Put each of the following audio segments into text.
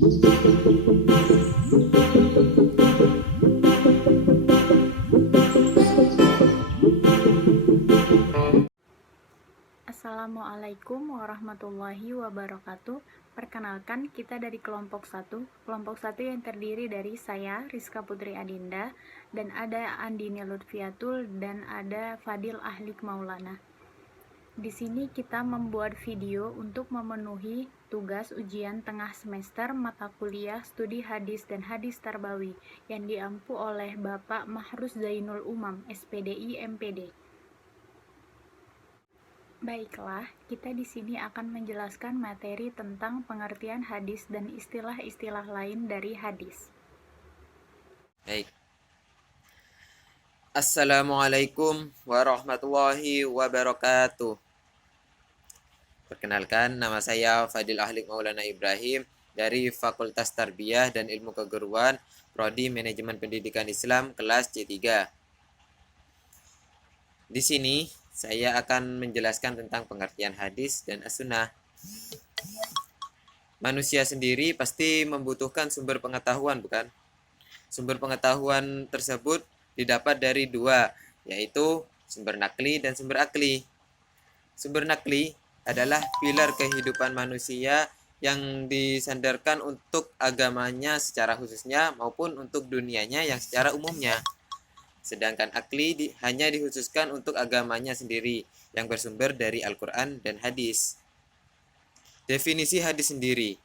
Assalamualaikum warahmatullahi wabarakatuh. Perkenalkan, kita dari kelompok 1. Kelompok 1 yang terdiri dari saya, Rizka Putri Adinda, dan ada Andini Lutfiatul, dan ada Fadil Ahlik Maulana. Di sini kita membuat video untuk memenuhi tugas ujian tengah semester mata kuliah studi hadis dan hadis tarbawi yang diampu oleh Bapak Mahruz Zainul Umam, SPDI MPD. Baiklah, kita di sini akan menjelaskan materi tentang pengertian hadis dan istilah-istilah lain dari hadis. Baik. Assalamualaikum warahmatullahi wabarakatuh. Perkenalkan, nama saya Fadil Ahlik Maulana Ibrahim dari Fakultas Tarbiyah dan Ilmu Keguruan, Prodi Manajemen Pendidikan Islam, kelas C3. Di sini, saya akan menjelaskan tentang pengertian hadis dan as-sunnah. Manusia sendiri pasti membutuhkan sumber pengetahuan, bukan? Sumber pengetahuan tersebut didapat dari dua, yaitu sumber nakli dan sumber akli. Sumber nakli adalah pilar kehidupan manusia yang disandarkan untuk agamanya secara khususnya maupun untuk dunianya yang secara umumnya. Sedangkan akli hanya dikhususkan untuk agamanya sendiri yang bersumber dari Al-Quran dan hadis. Definisi hadis sendiri.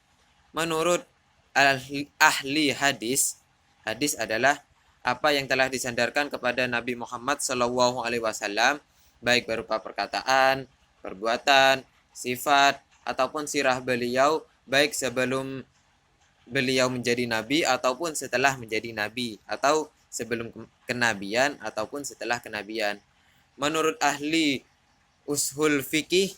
Menurut ahli hadis, hadis adalah apa yang telah disandarkan kepada Nabi Muhammad SAW, baik berupa perkataan, perbuatan, sifat, ataupun sirah beliau, baik sebelum beliau menjadi nabi ataupun setelah menjadi nabi, atau sebelum kenabian ataupun setelah kenabian. Menurut ahli ushul fikih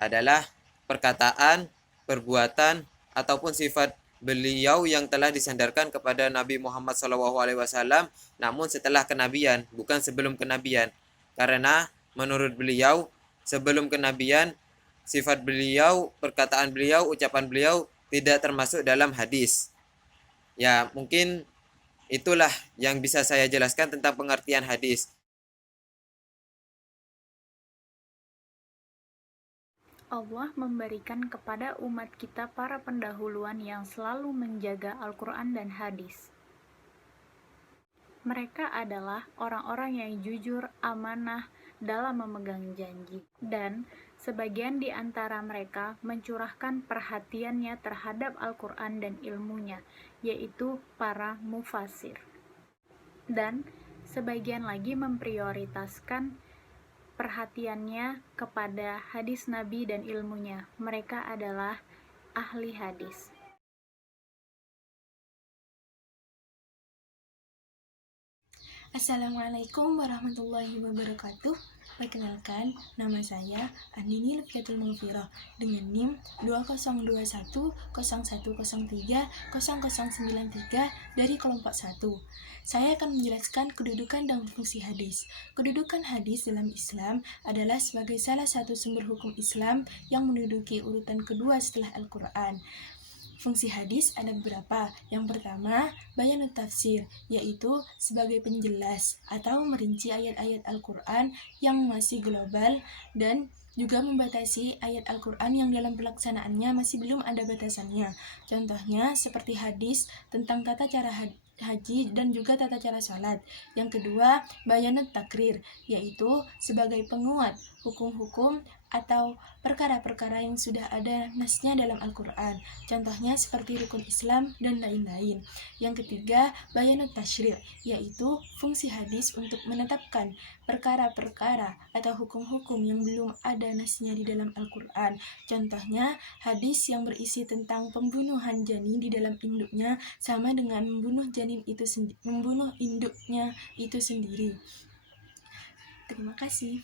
adalah perkataan, perbuatan, ataupun sifat beliau yang telah disandarkan kepada Nabi Muhammad SAW, namun setelah kenabian, bukan sebelum kenabian. Karena menurut beliau, sebelum kenabian, sifat beliau, perkataan beliau, ucapan beliau tidak termasuk dalam hadis. Ya, mungkin itulah yang bisa saya jelaskan tentang pengertian hadis. Allah memberikan kepada umat kita para pendahuluan yang selalu menjaga Al-Quran dan hadis. Mereka adalah orang-orang yang jujur, amanah dalam memegang janji, dan sebagian di antara mereka mencurahkan perhatiannya terhadap Al-Quran dan ilmunya, yaitu para mufasir. Dan sebagian lagi memprioritaskan perhatiannya kepada hadis Nabi dan ilmunya. Mereka adalah ahli hadis. Assalamualaikum warahmatullahi wabarakatuh. Perkenalkan, nama saya Andini Lutfiatul Maghfirah dengan NIM 202101030093 dari kelompok 1. Saya akan menjelaskan kedudukan dan fungsi hadis. Kedudukan hadis dalam Islam adalah sebagai salah satu sumber hukum Islam yang menduduki urutan kedua setelah Al-Quran. Fungsi hadis ada beberapa. Yang pertama, bayanut tafsir, yaitu sebagai penjelas atau merinci ayat-ayat Al-Quran yang masih global dan juga membatasi ayat Al-Quran yang dalam pelaksanaannya masih belum ada batasannya. Contohnya seperti hadis tentang tata cara haji dan juga tata cara sholat. Yang kedua, bayanut takrir, yaitu sebagai penguat hukum-hukum atau perkara-perkara yang sudah ada nasnya dalam Al-Quran. Contohnya seperti rukun Islam dan lain-lain. Yang ketiga, bayanut tashri', yaitu fungsi hadis untuk menetapkan perkara-perkara atau hukum-hukum yang belum ada nasnya di dalam Al-Quran. Contohnya, hadis yang berisi tentang pembunuhan janin di dalam induknya sama dengan membunuh induknya itu sendiri. Terima kasih.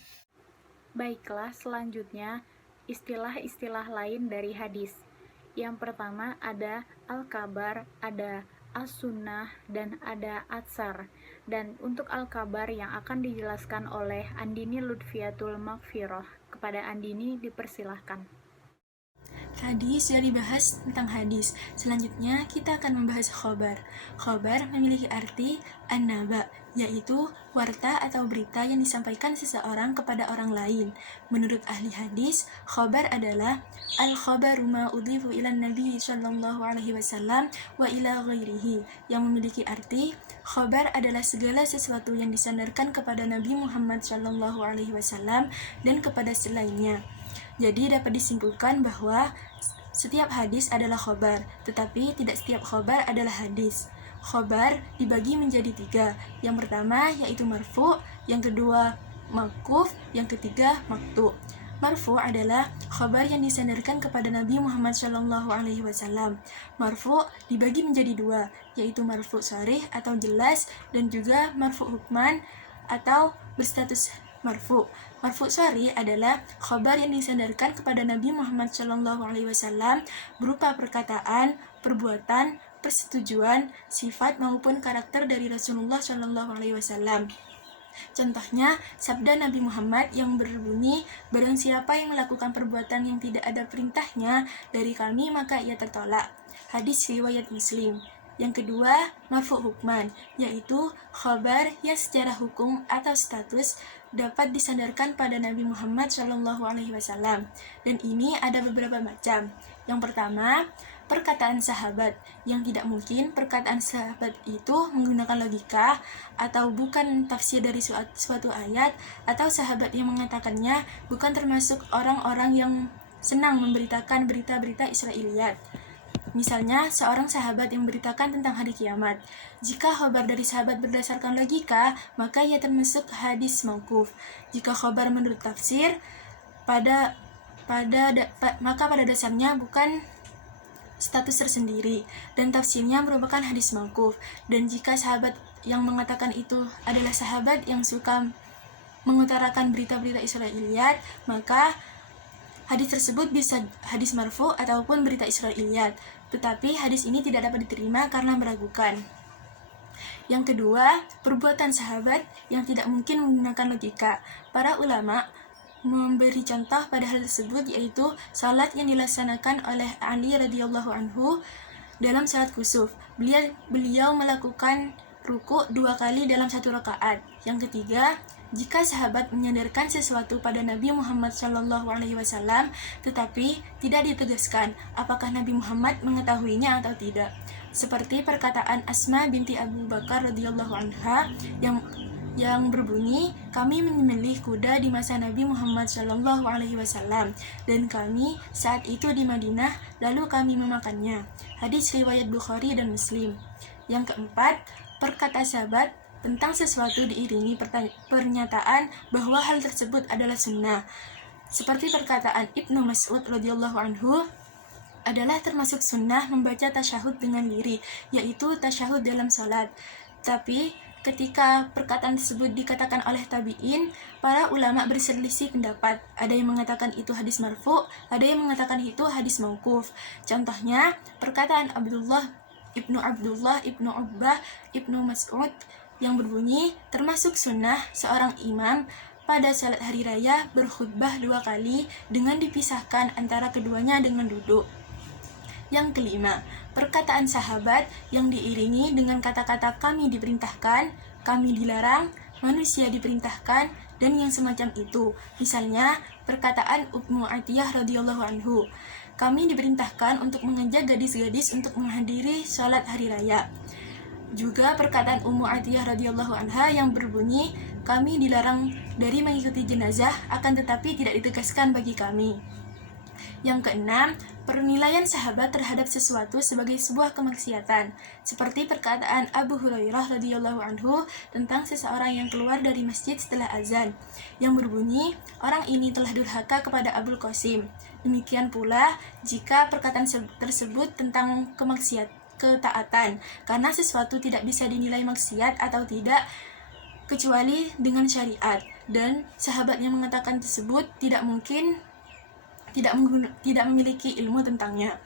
Baiklah, selanjutnya istilah-istilah lain dari hadis. Yang pertama ada al-kabar, ada as-sunnah, dan ada atsar. Dan untuk al-kabar yang akan dijelaskan oleh Andini Lutfiatul Maghfirah. Kepada Andini dipersilahkan. Tadi sudah dibahas tentang hadis. Selanjutnya kita akan membahas khobar. Khobar memiliki arti an-naba, yaitu warta atau berita yang disampaikan seseorang kepada orang lain. Menurut ahli hadis, khobar adalah al-khobaru ma udhifu ila nabi sallallahu alaihi wasallam wa ila ghairihi, yang memiliki arti khobar adalah segala sesuatu yang disandarkan kepada Nabi Muhammad sallallahu alaihi wasallam dan kepada selainnya. Jadi dapat disimpulkan bahwa setiap hadis adalah khobar, tetapi tidak setiap khobar adalah hadis. Khobar dibagi menjadi 3. Yang pertama yaitu marfu, yang kedua mauquf, yang ketiga maqtu. Marfu adalah khobar yang disandarkan kepada Nabi Muhammad SAW. Marfu dibagi menjadi 2, yaitu marfu sharih atau jelas dan juga marfu hukman atau berstatus marfu. Marfu sharih adalah khabar yang disandarkan kepada Nabi Muhammad SAW berupa perkataan, perbuatan, persetujuan, sifat maupun karakter dari Rasulullah SAW. Contohnya, sabda Nabi Muhammad yang berbunyi, barang siapa yang melakukan perbuatan yang tidak ada perintahnya dari kami, maka ia tertolak. Hadis riwayat Muslim. Yang kedua, marfu hukman, yaitu khabar yang secara hukum atau status dapat disandarkan pada Nabi Muhammad SAW. Dan ini ada beberapa macam. Yang pertama, perkataan sahabat, yang tidak mungkin perkataan sahabat itu menggunakan logika atau bukan tafsir dari suatu ayat, atau sahabat yang mengatakannya bukan termasuk orang-orang yang senang memberitakan berita-berita Israiliyat. Misalnya, seorang sahabat yang memberitakan tentang hari kiamat. Jika khabar dari sahabat berdasarkan logika, maka ia termasuk hadis mauquf. Jika khabar menurut tafsir, maka pada dasarnya bukan status tersendiri, dan tafsirnya merupakan hadis mauquf. Dan jika sahabat yang mengatakan itu adalah sahabat yang suka mengutarakan berita-berita Israiliyat, maka hadis tersebut bisa hadis marfu ataupun berita Israiliyat. Tetapi hadis ini tidak dapat diterima karena meragukan. Yang kedua, perbuatan sahabat yang tidak mungkin menggunakan logika. Para ulama memberi contoh pada hal tersebut, yaitu salat yang dilaksanakan oleh Ali radhiyallahu anhu dalam salat kusuf. Beliau melakukan ruku 2 kali dalam 1 rakaat. Yang ketiga, jika sahabat menyandarkan sesuatu pada Nabi Muhammad SAW, tetapi tidak ditegaskan apakah Nabi Muhammad mengetahuinya atau tidak, seperti perkataan Asma binti Abu Bakar radhiyallahu anha yang berbunyi, kami menyembelih kuda di masa Nabi Muhammad SAW, dan kami saat itu di Madinah, lalu kami memakannya. Hadis riwayat Bukhari dan Muslim. Yang keempat, perkataan sahabat tentang sesuatu diiringi pernyataan bahwa hal tersebut adalah sunnah, seperti perkataan Ibnu Mas'ud radhiyallahu anhu, adalah termasuk sunnah membaca tasyahud dengan diri, yaitu tasyahud dalam salat. Tapi ketika perkataan tersebut dikatakan oleh tabi'in, para ulama berselisih pendapat. Ada yang mengatakan itu hadis marfu, ada yang mengatakan itu hadis mauquf. Contohnya perkataan Ibnu Abdullah, Ibnu Ubbah, Ibnu Mas'ud yang berbunyi, termasuk sunnah seorang imam pada salat hari raya berkhutbah 2 kali dengan dipisahkan antara keduanya dengan duduk. Yang kelima, perkataan sahabat yang diiringi dengan kata-kata kami diperintahkan, kami dilarang, manusia diperintahkan, dan yang semacam itu. Misalnya, perkataan Ummu Atiyah radhiyallahu anhu, kami diperintahkan untuk mengajak gadis-gadis untuk menghadiri salat hari raya. Juga perkataan Ummu Atiyah radhiyallahu anha yang berbunyi, kami dilarang dari mengikuti jenazah, akan tetapi tidak ditegaskan bagi kami. Yang keenam, penilaian sahabat terhadap sesuatu sebagai sebuah kemaksiatan, seperti perkataan Abu Hurairah radhiyallahu anhu tentang seseorang yang keluar dari masjid setelah azan, yang berbunyi, orang ini telah durhaka kepada Abul Qasim. Demikian pula jika perkataan tersebut tentang ketaatan, karena sesuatu tidak bisa dinilai maksiat atau tidak kecuali dengan syariat, dan sahabat yang mengatakan tersebut tidak memiliki ilmu tentangnya.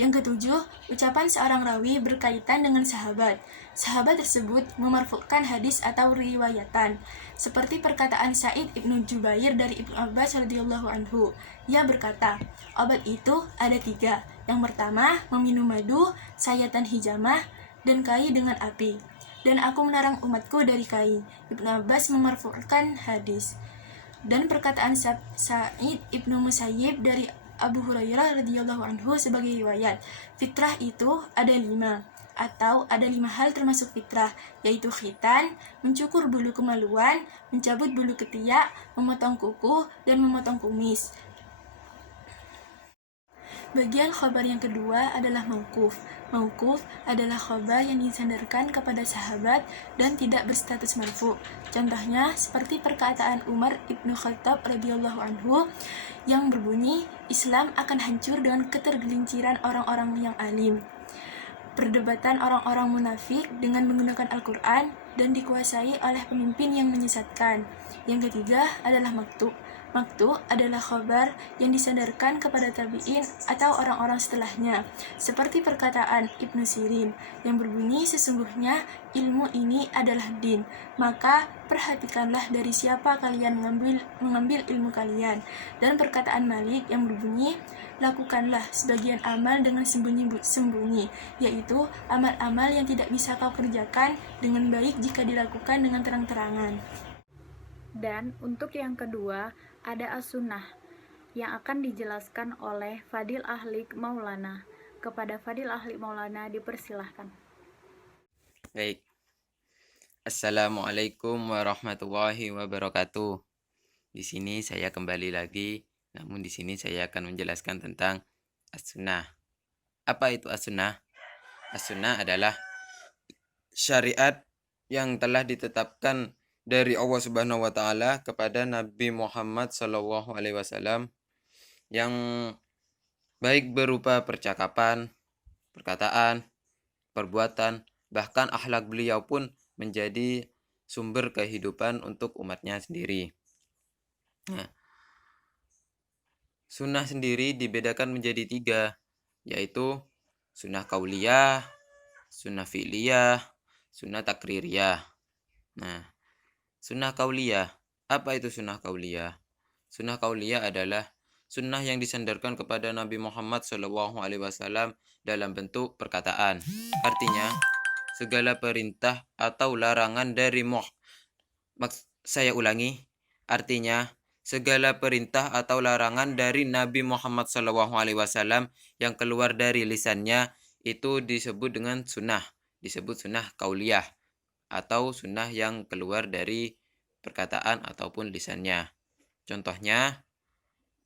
Yang ketujuh, ucapan seorang rawi berkaitan dengan sahabat. Sahabat tersebut memarfu'kan hadis atau riwayatan, seperti perkataan Sa'id ibnu Jubair dari Ibnu Abbas radhiyallahu anhu. Ia berkata, obat itu ada 3. Yang pertama, meminum madu, sayatan hijamah, dan kai dengan api. Dan aku melarang umatku dari kai. Ibnu Abbas memarfu'kan hadis. Dan perkataan Sa'id ibnu Musayyib dari Abu Hurairah radhiyallahu anhu sebagai riwayat, fitrah itu ada 5, atau ada 5 hal termasuk fitrah, yaitu khitan, mencukur bulu kemaluan, mencabut bulu ketiak, memotong kuku, dan memotong kumis. Bagian khabar yang kedua adalah mauquf. Mauquf adalah khabar yang disandarkan kepada sahabat dan tidak berstatus marfu. Contohnya seperti perkataan Umar ibnu Khattab radhiyallahu anhu yang berbunyi, Islam akan hancur dengan ketergelinciran orang-orang yang alim. Perdebatan orang-orang munafik dengan menggunakan Al-Quran dan dikuasai oleh pemimpin yang menyesatkan. Yang ketiga adalah maktu. Maktu adalah khabar yang disandarkan kepada tabi'in atau orang-orang setelahnya, seperti perkataan Ibnu Sirin yang berbunyi, sesungguhnya ilmu ini adalah din, maka perhatikanlah dari siapa kalian mengambil ilmu kalian. Dan perkataan Malik yang berbunyi, lakukanlah sebagian amal dengan sembunyi-sembunyi, yaitu amal-amal yang tidak bisa kau kerjakan dengan baik jika dilakukan dengan terang-terangan. Dan untuk yang kedua, ada as-sunnah yang akan dijelaskan oleh Fadil Ahlik Maulana. Kepada Fadil Ahlik Maulana dipersilahkan. Baik. Assalamualaikum warahmatullahi wabarakatuh. Di sini saya kembali lagi, namun di sini saya akan menjelaskan tentang as-sunnah. Apa itu as-sunnah? As-sunnah adalah syariat yang telah ditetapkan dari Allah Subhanahu wa taala kepada Nabi Muhammad sallallahu alaihi wasallam yang baik berupa percakapan, perkataan, perbuatan, bahkan akhlak beliau pun menjadi sumber kehidupan untuk umatnya sendiri. Nah, sunnah sendiri dibedakan menjadi 3, yaitu sunnah kauliyah, sunnah fi'liyah, sunnah takririyah. Nah, sunnah kauliyah. Apa itu sunnah kauliyah? Sunnah kauliyah adalah sunnah yang disandarkan kepada Nabi Muhammad SAW dalam bentuk perkataan. Artinya, segala perintah atau larangan dari saya ulangi, artinya segala perintah atau larangan dari Nabi Muhammad SAW yang keluar dari lisannya itu disebut dengan sunnah, disebut sunnah kauliyah, atau sunnah yang keluar dari perkataan ataupun lisannya. Contohnya,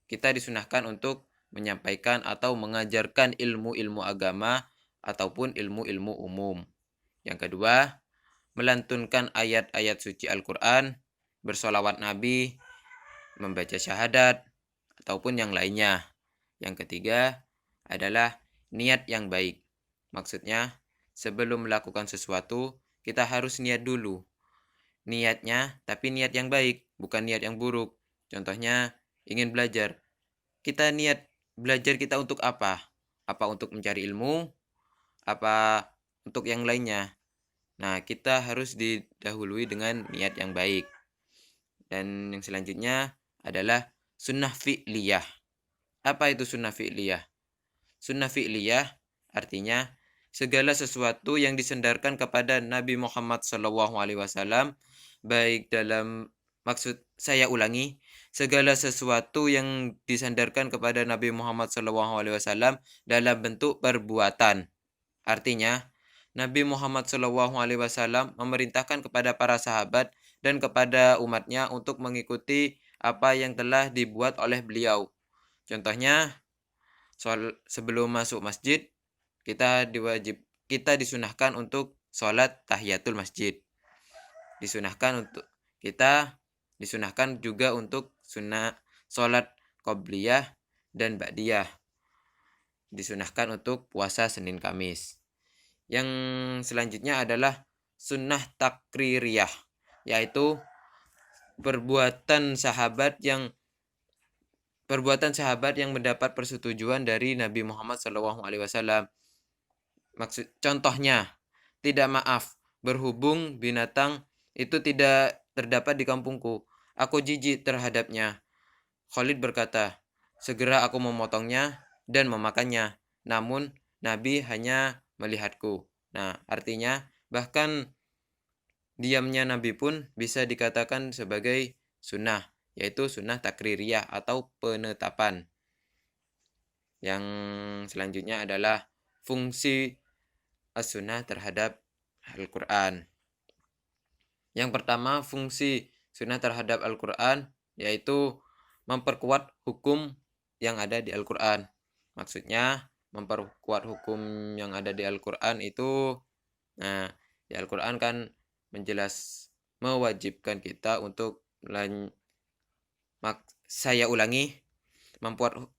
kita disunahkan untuk menyampaikan atau mengajarkan ilmu-ilmu agama ataupun ilmu-ilmu umum. Yang kedua, melantunkan ayat-ayat suci Al-Quran, bersolawat Nabi, membaca syahadat, ataupun yang lainnya. Yang ketiga adalah niat yang baik. Maksudnya, sebelum melakukan sesuatu, kita harus niat dulu. Niatnya, tapi niat yang baik, bukan niat yang buruk. Contohnya, ingin belajar. Kita niat belajar kita untuk apa? Apa untuk mencari ilmu? Apa untuk yang lainnya? Nah, kita harus didahului dengan niat yang baik. Dan yang selanjutnya adalah sunnah fi'liyah. Apa itu sunnah fi'liyah? Sunnah fi'liyah artinya segala sesuatu yang disandarkan kepada Nabi Muhammad SAW, baik dalam saya ulangi, segala sesuatu yang disandarkan kepada Nabi Muhammad SAW dalam bentuk perbuatan. Artinya, Nabi Muhammad SAW memerintahkan kepada para sahabat dan kepada umatnya untuk mengikuti apa yang telah dibuat oleh beliau. Contohnya, sebelum masuk masjid, kita disunahkan untuk sholat tahiyatul masjid. Disunahkan juga untuk sunnah sholat qobliyah dan ba'diyah. Disunahkan untuk puasa Senin Kamis. Yang selanjutnya adalah sunnah takririyah, yaitu perbuatan sahabat yang perbuatan sahabat yang mendapat persetujuan dari Nabi Muhammad SAW. Contohnya, tidak maaf, berhubung binatang itu tidak terdapat di kampungku. Aku jijik terhadapnya. Khalid berkata, segera aku memotongnya dan memakannya. Namun, Nabi hanya melihatku. Nah, artinya, bahkan diamnya Nabi pun bisa dikatakan sebagai sunnah, yaitu sunnah takririyah atau penetapan. Yang selanjutnya adalah fungsi as-sunnah terhadap Al-Quran. Yang pertama, fungsi sunnah terhadap Al-Quran yaitu memperkuat hukum yang ada di Al-Quran. Maksudnya, memperkuat hukum yang ada di Al-Quran itu, nah, di Al-Quran kan mewajibkan kita untuk saya ulangi,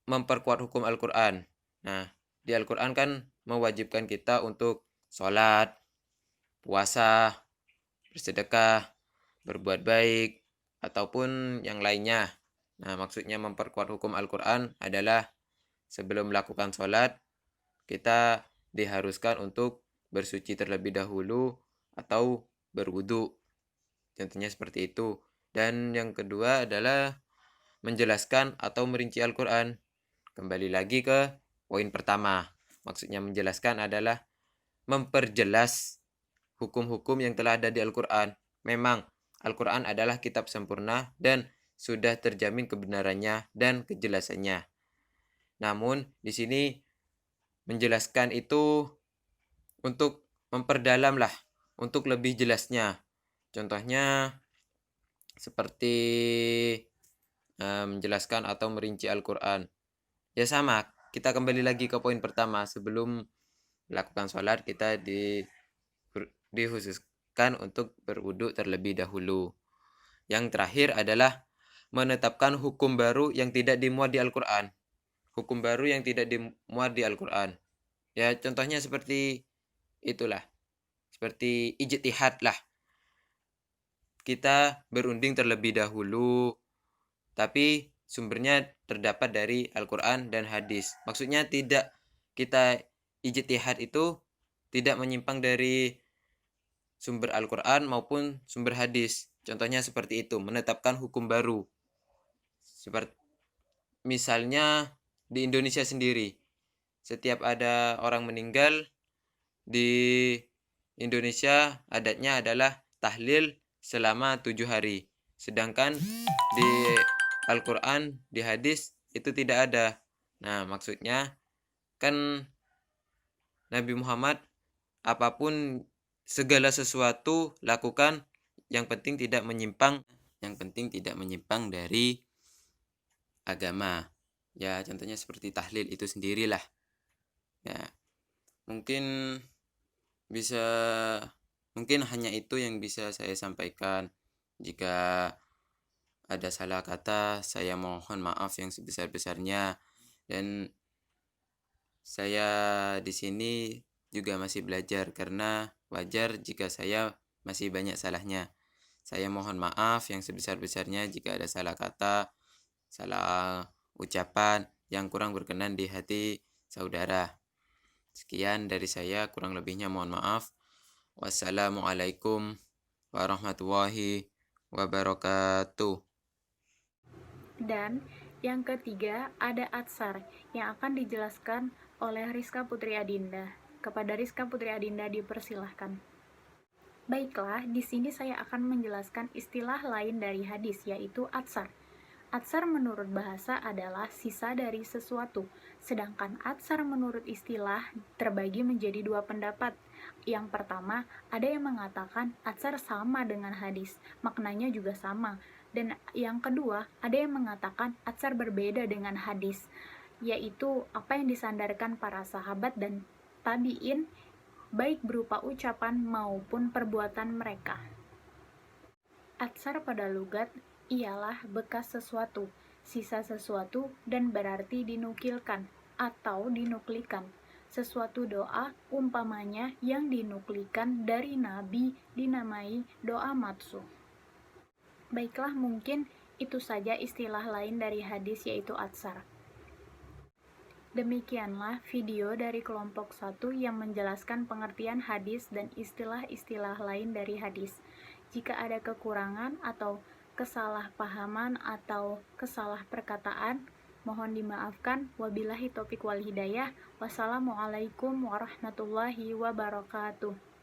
memperkuat hukum Al-Quran. Nah, di Al-Quran kan mewajibkan kita untuk sholat, puasa, bersedekah, berbuat baik, ataupun yang lainnya. Nah, maksudnya memperkuat hukum Al-Quran adalah sebelum melakukan sholat, kita diharuskan untuk bersuci terlebih dahulu atau berwudu. Contohnya seperti itu. Dan yang kedua adalah menjelaskan atau merinci Al-Quran. Kembali lagi ke poin pertama. Maksudnya menjelaskan adalah memperjelas hukum-hukum yang telah ada di Al-Quran. Memang Al-Quran adalah kitab sempurna dan sudah terjamin kebenarannya dan kejelasannya. Namun di sini menjelaskan itu untuk memperdalam lah, untuk lebih jelasnya. Contohnya seperti menjelaskan atau merinci Al-Quran. Ya sama, kita kembali lagi ke poin pertama. Sebelum melakukan sholat, kita dikhususkan untuk berwudu terlebih dahulu. Yang terakhir adalah menetapkan hukum baru yang tidak dimuat di Al-Quran. Hukum baru yang tidak dimuat di Al-Quran. Ya, contohnya seperti itulah. Seperti ijtihad lah. Kita berunding terlebih dahulu, tapi sumbernya terdapat dari Al-Quran dan hadis. Maksudnya tidak, kita ijtihad itu tidak menyimpang dari sumber Al-Quran maupun sumber hadis. Contohnya seperti itu, menetapkan hukum baru. Seperti misalnya di Indonesia sendiri, setiap ada orang meninggal di Indonesia, adatnya adalah tahlil selama 7 hari. Sedangkan di Al-Quran, di hadis itu tidak ada. Nah, maksudnya kan Nabi Muhammad apapun segala sesuatu lakukan, yang penting tidak menyimpang dari agama. Ya, contohnya seperti tahlil itu sendirilah. Ya, mungkin hanya itu yang bisa saya sampaikan. Jika ada salah kata, saya mohon maaf yang sebesar-besarnya. Dan saya di sini juga masih belajar, karena wajar jika saya masih banyak salahnya. Saya mohon maaf yang sebesar-besarnya jika ada salah kata, salah ucapan yang kurang berkenan di hati saudara. Sekian dari saya, kurang lebihnya mohon maaf. Wassalamualaikum warahmatullahi wabarakatuh. Dan yang ketiga ada atsar yang akan dijelaskan oleh Rizka Putri Adinda. Kepada Rizka Putri Adinda dipersilahkan. Baiklah, di sini saya akan menjelaskan istilah lain dari hadis, yaitu atsar. Atsar menurut bahasa adalah sisa dari sesuatu, sedangkan atsar menurut istilah terbagi menjadi dua pendapat. Yang pertama, ada yang mengatakan atsar sama dengan hadis, maknanya juga sama. Dan yang kedua, ada yang mengatakan atsar berbeda dengan hadis, yaitu apa yang disandarkan para sahabat dan tabi'in, baik berupa ucapan maupun perbuatan mereka. Atsar pada lugat ialah bekas sesuatu, sisa sesuatu, dan berarti dinukilkan atau dinuklikan. Sesuatu doa umpamanya yang dinuklikan dari Nabi dinamai doa matsu. Baiklah, mungkin Itu saja istilah lain dari hadis yaitu atsar. Demikianlah video dari kelompok 1 yang menjelaskan pengertian hadis dan istilah-istilah lain dari hadis. Jika ada kekurangan atau kesalahpahaman atau kesalah perkataan, mohon dimaafkan. Wabillahi taufiq wal hidayah. Wassalamualaikum warahmatullahi wabarakatuh.